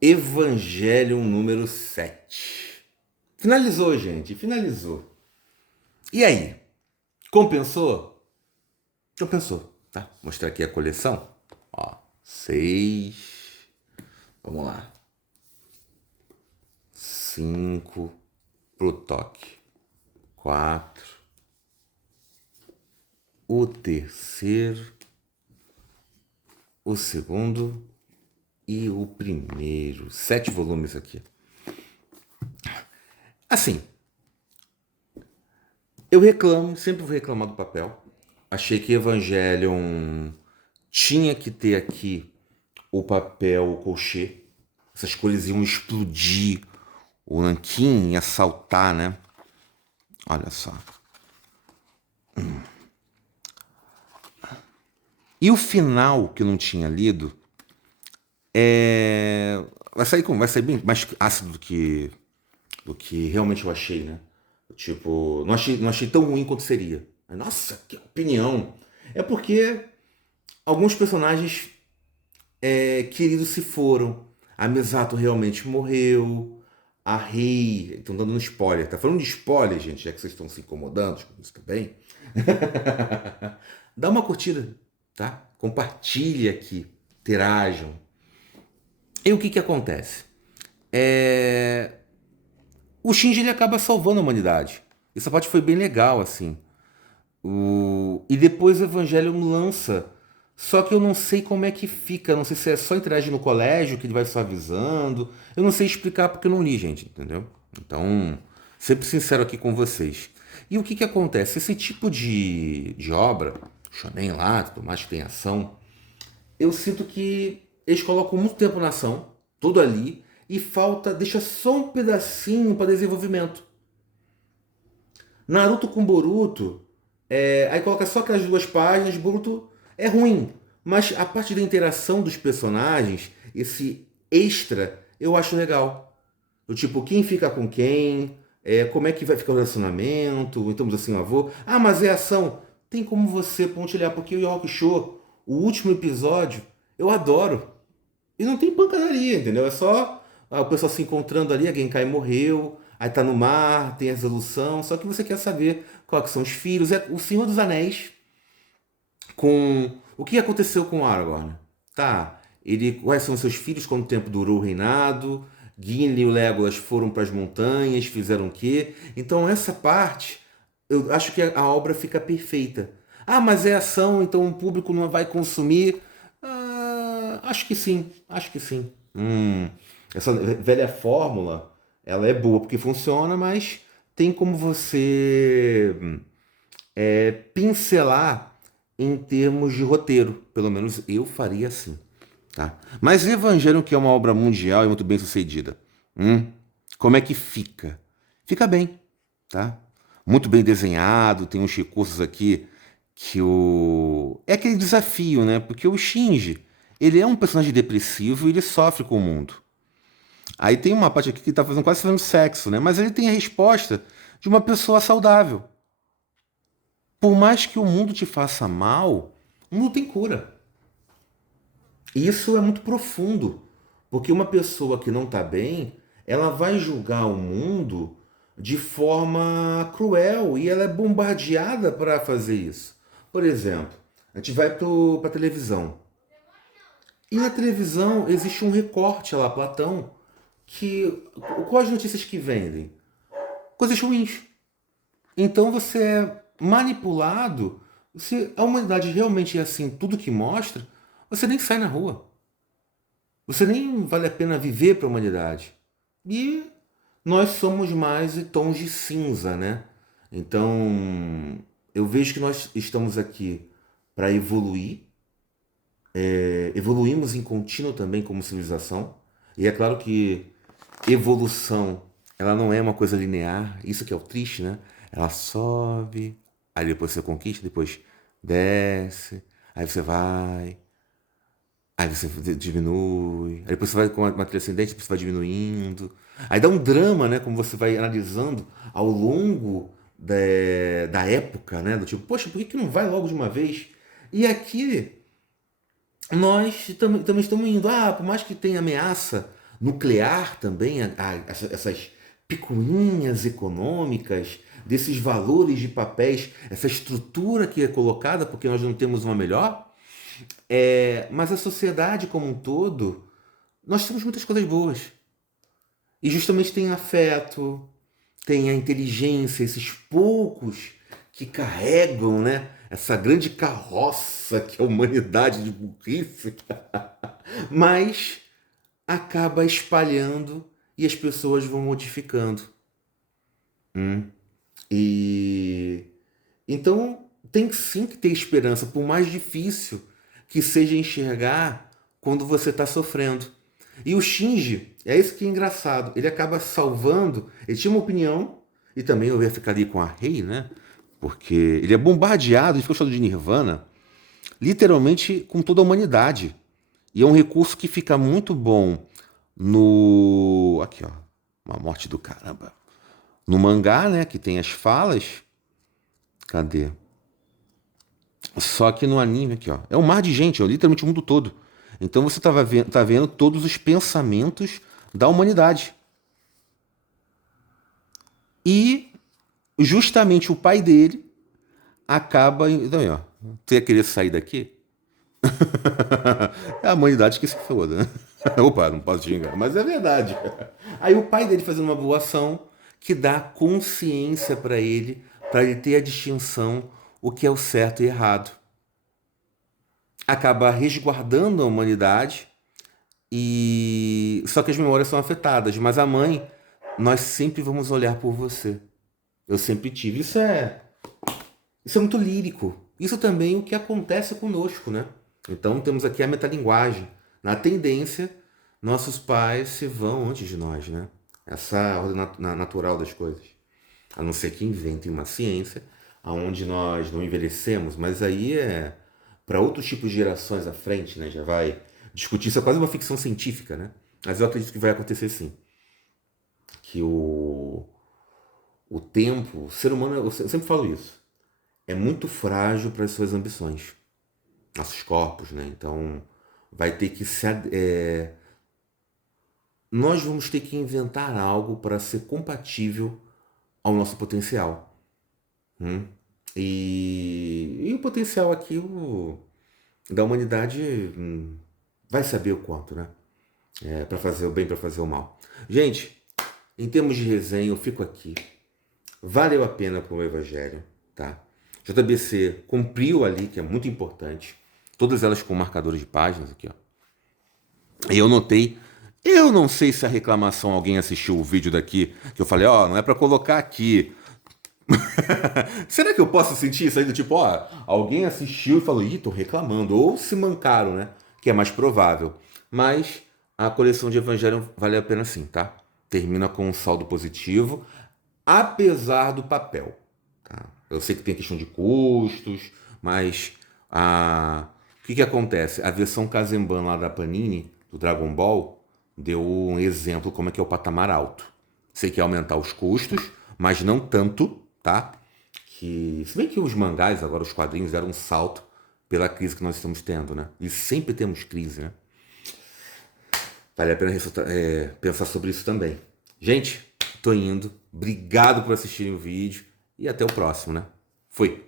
Evangelho número 7. Finalizou, gente, finalizou. E aí? Compensou? Compensou, tá? Vou mostrar aqui a coleção. Ó, 6. Vamos lá. 5 pro toque. 4. O terceiro. O segundo. E o primeiro. 7 volumes aqui. Assim, eu reclamo, sempre vou reclamar do papel. Achei que Evangelion tinha que ter aqui o papel colchê. Essas cores iam explodir. O nanquim ia saltar, né? Olha só. E o final que eu não tinha lido vai sair bem mais ácido do que realmente eu achei, né? Tipo, não achei tão ruim quanto seria. Nossa, que opinião! É porque alguns personagens queridos se foram. A Misato realmente morreu. A Rei. Estão dando um spoiler. Tá falando de spoiler, gente, já que vocês estão se incomodando com isso também. Dá uma curtida, tá? Compartilha aqui. Interajam. E o que que acontece? É... O Shinji ele acaba salvando a humanidade. Essa parte foi bem legal, assim. E depois o Evangelion lança. Só que eu não sei como é que fica. Não sei se é só interagir no colégio, que ele vai só avisando. Eu não sei explicar porque eu não li, gente, entendeu? Então, sempre sincero aqui com vocês. E o que que acontece? Esse tipo de obra, shonen lá, tudo mais que tem ação, eu sinto que eles colocam muito tempo na ação, tudo ali, e falta, deixa só um pedacinho para desenvolvimento. Naruto com Boruto, aí coloca só aquelas duas páginas, Boruto é ruim, mas a parte da interação dos personagens, esse extra, eu acho legal. Do tipo, quem fica com quem, como é que vai ficar o relacionamento, então assim, um avô. Ah, mas é ação. Tem como você pontilhar, porque o Yu Yu Hakusho, o último episódio, eu adoro. E não tem pancadaria, entendeu? É só o pessoal se encontrando ali, a Genkai morreu, aí tá no mar, tem a resolução, só que você quer saber quais que são os filhos. É o Senhor dos Anéis com... O que aconteceu com Aragorn? Tá, quais são seus filhos, quanto tempo durou o reinado, Gimli e o Legolas foram para as montanhas, fizeram o quê? Então essa parte, eu acho que a obra fica perfeita. Ah, mas é ação, então o público não vai consumir. Acho que sim, acho que sim. Essa velha fórmula, ela é boa porque funciona, mas tem como você pincelar em termos de roteiro. Pelo menos eu faria assim, tá? Mas Evangelho, que é uma obra mundial e muito bem sucedida, como é que fica? Fica bem, tá? Muito bem desenhado, tem uns recursos aqui que o... É aquele desafio, né? Porque o Shinji, ele é um personagem depressivo e ele sofre com o mundo. Aí tem uma parte aqui que tá fazendo quase fazendo sexo, né? Mas ele tem a resposta de uma pessoa saudável. Por mais que o mundo te faça mal, o mundo tem cura. E isso é muito profundo, porque uma pessoa que não está bem, ela vai julgar o mundo de forma cruel e ela é bombardeada para fazer isso. Por exemplo, a gente vai para a televisão. E na televisão existe um recorte lá, Platão, que quais notícias que vendem? Coisas ruins. Então você é manipulado. Se a humanidade realmente é assim, tudo que mostra, você nem sai na rua. Você nem vale a pena viver para a humanidade. E nós somos mais tons de cinza, né? Então, eu vejo que nós estamos aqui para evoluir, evoluímos em contínuo também como civilização. E é claro que evolução, ela não é uma coisa linear, isso que é o triste, né? Ela sobe, aí depois você conquista, depois desce, aí você vai, aí você diminui, aí depois você vai com uma trilha ascendente, depois você vai diminuindo. Aí dá um drama, né? Como você vai analisando ao longo da época, né? Do tipo, poxa, por que que não vai logo de uma vez? E aqui nós também estamos indo. Ah, por mais que tenha ameaça, nuclear também essas picuinhas econômicas, desses valores de papéis, essa estrutura que é colocada porque nós não temos uma melhor. Mas a sociedade como um todo, nós temos muitas coisas boas. E justamente tem afeto, tem a inteligência, esses poucos que carregam, né, essa grande carroça que é a humanidade de burrice, mas acaba espalhando e as pessoas vão modificando. E então tem sim que ter esperança, por mais difícil que seja enxergar quando você está sofrendo. E o Shinji, é isso que é engraçado, ele acaba salvando, ele tinha uma opinião, e também eu ia ficar ali com a Rei, né? Porque ele é bombardeado, ele ficou chamado de Nirvana, literalmente com toda a humanidade. E é um recurso que fica muito bom no. Aqui, ó. Uma morte do caramba. No mangá, né? Que tem as falas. Cadê? Só que no anime, aqui, ó. É um mar de gente, ó, literalmente o mundo todo. Então você tá vendo todos os pensamentos da humanidade. E justamente o pai dele acaba. Então, ó, você ia querer sair daqui? É a humanidade que se foda, né? Opa, não posso xingar, mas é verdade. Aí o pai dele fazendo uma boa ação que dá consciência para ele ter a distinção o que é o certo e errado. Acaba resguardando a humanidade e só que as memórias são afetadas, mas a mãe, nós sempre vamos olhar por você. Eu sempre tive. Isso é muito lírico. Isso também é o que acontece conosco, né? Então temos aqui a metalinguagem. Na tendência, nossos pais se vão antes de nós, né? Essa é a ordem natural das coisas. A não ser que inventem uma ciência onde nós não envelhecemos, mas aí é para outros tipos de gerações à frente, né? Já vai discutir. Isso é quase uma ficção científica, né? Mas eu acredito que vai acontecer sim. Que o tempo, o ser humano, eu sempre falo isso, é muito frágil para as suas ambições, nossos corpos, né? Então vai ter que nós vamos ter que inventar algo para ser compatível ao nosso potencial. E o potencial aqui da humanidade vai saber o quanto, né? Para fazer o bem, para fazer o mal. Gente, em termos de resenha, eu fico aqui. Valeu a pena com o Evangelho, tá? JBC cumpriu ali, que é muito importante. Todas elas com marcadores de páginas aqui, ó. E eu notei, eu não sei se a reclamação, alguém assistiu o vídeo daqui, que eu falei, ó, não é para colocar aqui. Será que eu posso sentir isso aí do tipo, ó, alguém assistiu e falou, ih, tô reclamando, ou se mancaram, né? Que é mais provável. Mas a coleção de Evangelho vale a pena sim, tá? Termina com um saldo positivo, apesar do papel. Tá? Eu sei que tem questão de custos, mas o que acontece? A versão Kazemban lá da Panini, do Dragon Ball, deu um exemplo como é que é o patamar alto. Sei que ia aumentar os custos, mas não tanto, tá? Se bem que os mangás, agora os quadrinhos, deram um salto pela crise que nós estamos tendo, né? E sempre temos crise, né? Vale a pena pensar sobre isso também. Gente, tô indo. Obrigado por assistirem o vídeo e até o próximo, né? Fui!